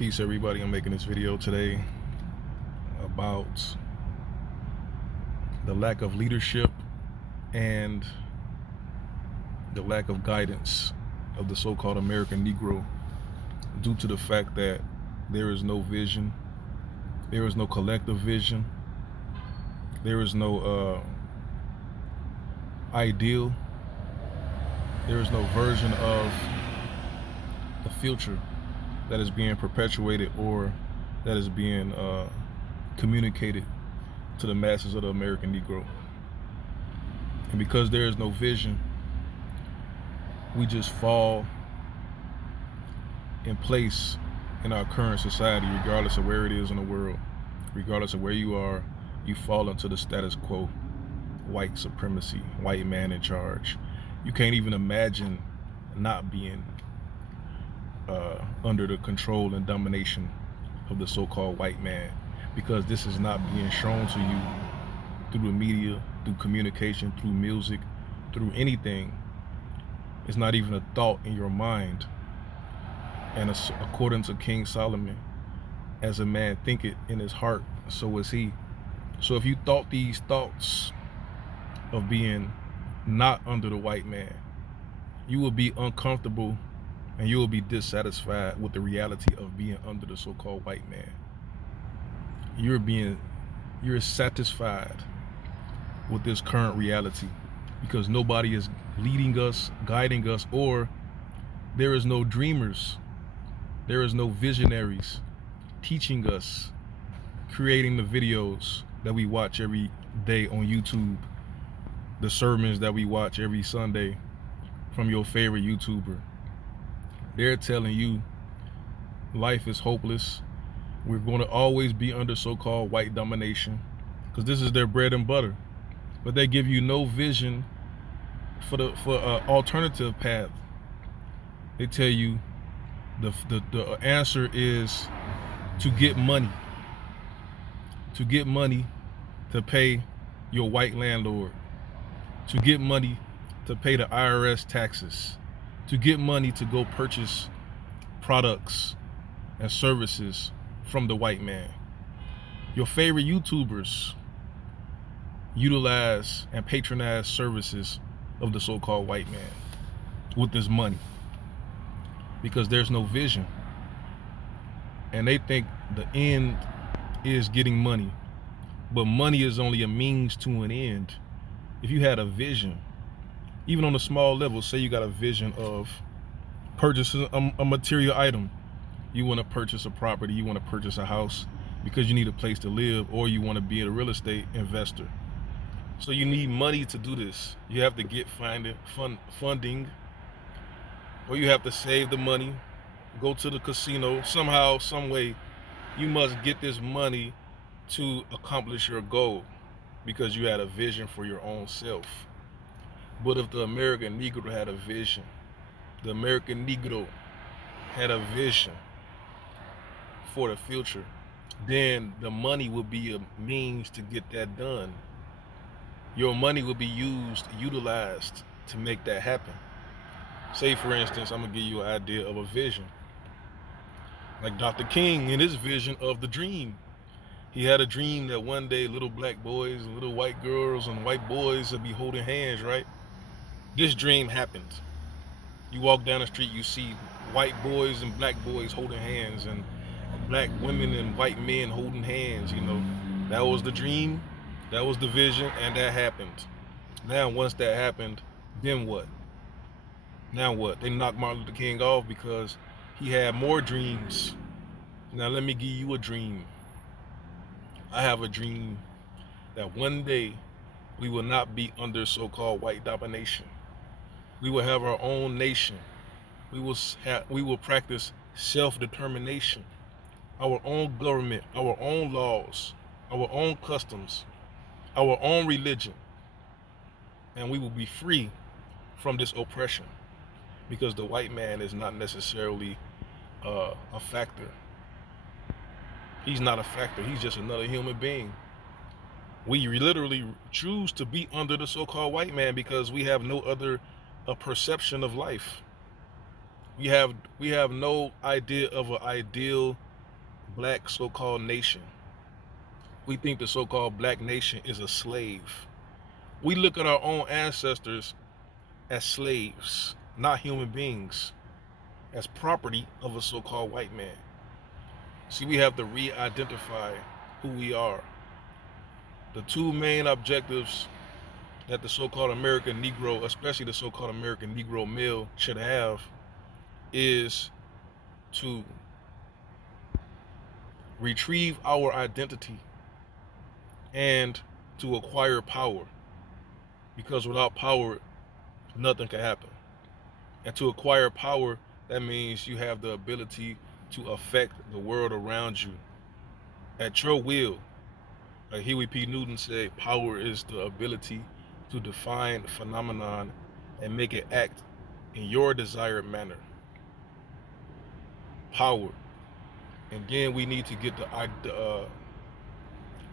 Peace, everybody. I'm making this video today about the lack of leadership and the lack of guidance of the so-called American Negro, due to the fact that there is no vision, there is no collective vision, there is no ideal, there is no version of the future that is being perpetuated or that is being communicated to the masses of the American Negro. And because there is no vision, we just fall in place in our current society, regardless of where it is in the world, regardless of where you are. You fall into the status quo, white supremacy, white man in charge. You can't even imagine not being under the control and domination of the so-called white man, because this is not being shown to you through the media, through communication, through music, through anything. It's not even a thought in your mind. And according to King Solomon, as a man thinketh in his heart, so is he. So if you thought these thoughts of being not under the white man, you will be uncomfortable and you will be dissatisfied with the reality of being under the so-called white man. You're satisfied with this current reality because nobody is leading us, guiding us, or there is no dreamers, there is no visionaries teaching us, creating the videos that we watch every day on YouTube, the sermons that we watch every Sunday from your favorite YouTuber. They're telling you life is hopeless. We're going to always be under so-called white domination because this is their bread and butter. But they give you no vision for an alternative path. They tell you the answer is to get money. To get money to pay your white landlord. To get money to pay the IRS taxes. To get money to go purchase products and services from the white man. Your favorite YouTubers utilize and patronize services of the so-called white man with this money because there's no vision. And they think the end is getting money, but money is only a means to an end. If you had a vision, even on a small level, say you got a vision of purchasing a material item. You want to purchase a property, you want to purchase a house because you need a place to live, or you want to be a real estate investor. So you need money to do this. You have to get funding, or you have to save the money, go to the casino. Somehow, some way, you must get this money to accomplish your goal because you had a vision for your own self. But if the American Negro had a vision, the American Negro had a vision for the future, then the money would be a means to get that done. Your money will be utilized to make that happen. Say, for instance, I'm gonna give you an idea of a vision. Like Dr. King in his vision of the dream. He had a dream that one day little black boys and little white girls and white boys would be holding hands, right? This dream happened. You walk down the street, you see white boys and black boys holding hands, and black women and white men holding hands. That was the dream, that was the vision, and that happened. Now, once that happened, then what? Now what? They knocked Martin Luther King off because he had more dreams. Now let me give you a dream. I have a dream that one day we will not be under so-called white domination. We will have our own nation. We will practice self-determination, our own government, our own laws, our own customs, our own religion, and we will be free from this oppression because the white man is not necessarily a factor. He's not a factor. He's just another human being. We literally choose to be under the so-called white man because we have no other perception of life. We have no idea of an ideal black so-called nation. We think the so-called black nation is a slave. We look at our own ancestors as slaves, not human beings, as property of a so-called white man. See, we have to re-identify who we are. The two main objectives that the so-called American Negro, especially the so-called American Negro male, should have is to retrieve our identity and to acquire power. Because without power, nothing can happen. And to acquire power, that means you have the ability to affect the world around you at your will. Like Huey P. Newton said, power is the ability to define a phenomenon and make it act in your desired manner. Power. And then we need to get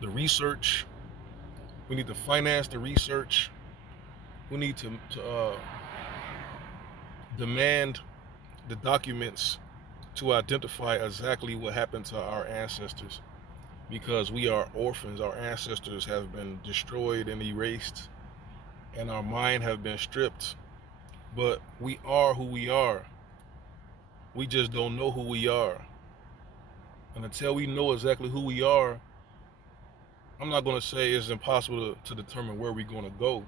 the research. We need to finance the research. We need to demand the documents to identify exactly what happened to our ancestors, because we are orphans. Our ancestors have been destroyed and erased, and our mind have been stripped. But we are who we are. We just don't know who we are. And until we know exactly who we are, I'm not going to say it's impossible to determine where we're going to go,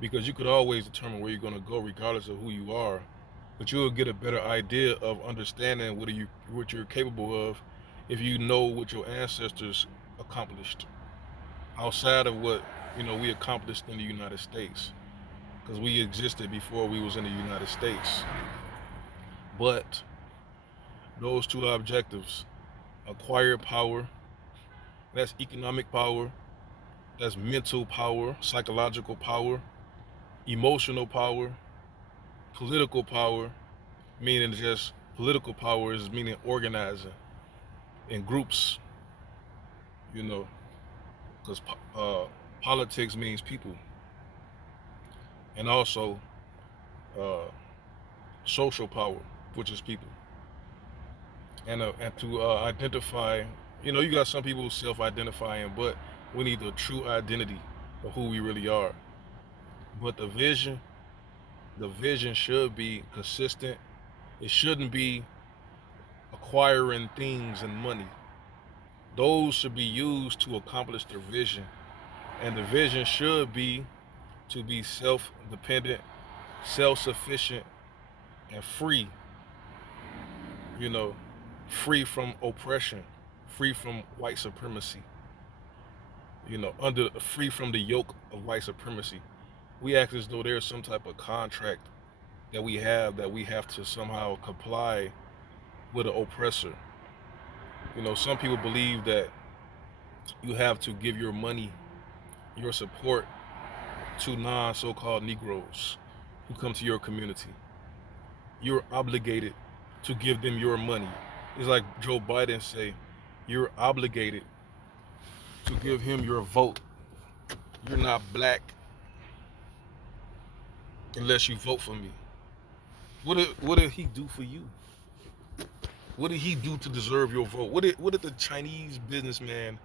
because you could always determine where you're going to go regardless of who you are. But you'll get a better idea of understanding what you're capable of if you know what your ancestors accomplished outside of what we accomplished in the United States, because we existed before we was in the United States. But those two objectives, acquire power, that's economic power, that's mental power, psychological power, emotional power, political power, meaning just political power is meaning organizing in groups, because politics means people, and also uh, social power, which is people, and to identify. You got some people self-identifying, but we need the true identity of who we really are. But the vision should be consistent. It shouldn't be acquiring things and money. Those should be used to accomplish their vision. And the vision should be to be self-dependent, self-sufficient, and free, you know, free from oppression, free from white supremacy, free from the yoke of white supremacy. We act as though there's some type of contract that we have to somehow comply with an oppressor. Some people believe that you have to give your money, your support to so-called Negroes who come to your community. You're obligated to give them your money. It's like Joe Biden say, you're obligated to give him your vote. You're not black unless you vote for me. What did he do for you? What did he do to deserve your vote? What did the Chinese businessman,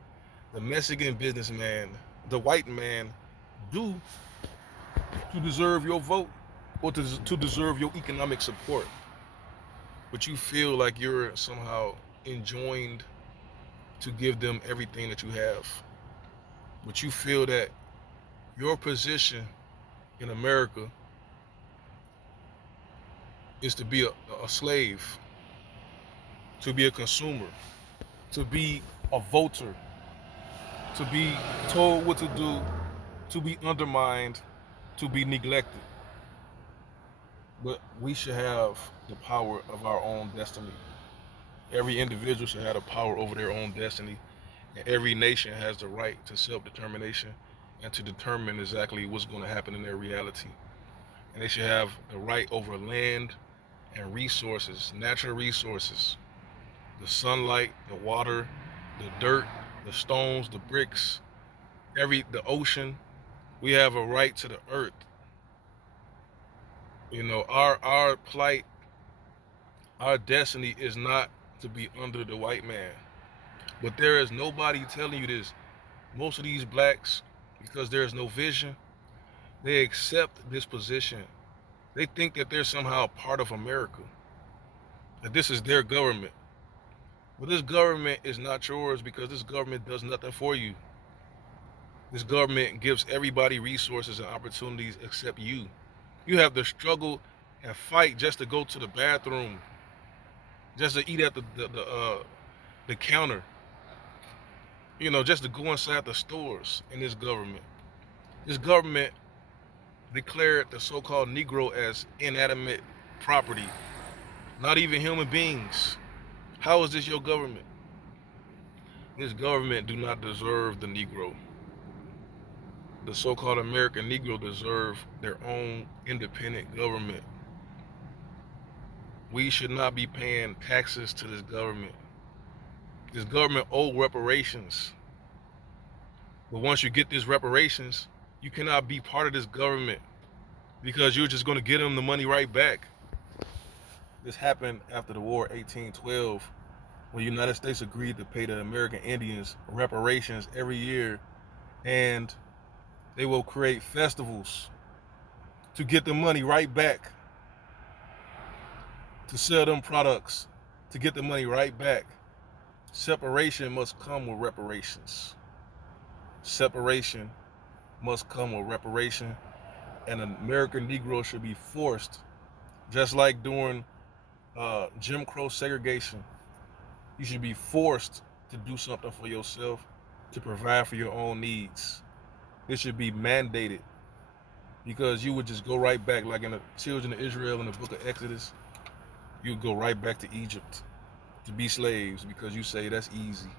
the Mexican businessman, the white man do to deserve your vote or to deserve your economic support? But you feel like you're somehow enjoined to give them everything that you have. But you feel that your position in America is to be a slave, to be a consumer, to be a voter, to be told what to do, to be undermined, to be neglected. But we should have the power of our own destiny. Every individual should have the power over their own destiny, and every nation has the right to self-determination and to determine exactly what's going to happen in their reality. And they should have the right over land and resources, natural resources, the sunlight, the water, the dirt, the stones, the bricks, the ocean. We have a right to the earth. Our plight, our destiny is not to be under the white man. But there is nobody telling you this. Most of these blacks, because there is no vision, they accept this position. They think that they're somehow part of America, that this is their government. But this government is not yours because this government does nothing for you. This government gives everybody resources and opportunities except you. You have to struggle and fight just to go to the bathroom, just to eat at the counter, just to go inside the stores in this government. This government declared the so-called Negro as inanimate property, not even human beings. How is this your government? This government do not deserve the Negro. The so-called American Negro deserve their own independent government. We should not be paying taxes to this government. This government owes reparations. But once you get these reparations, you cannot be part of this government because you're just going to get them the money right back. This happened after the War 1812, when the United States agreed to pay the American Indians reparations every year, and they will create festivals to get the money right back, to sell them products, to get the money right back. Separation must come with reparations. Separation must come with reparation, and an American Negro should be forced, just like during Jim Crow segregation. You should be forced to do something for yourself, to provide for your own needs. This should be mandated, because you would just go right back, like in the children of Israel in the book of Exodus. You would go right back to Egypt to be slaves because you say that's easy.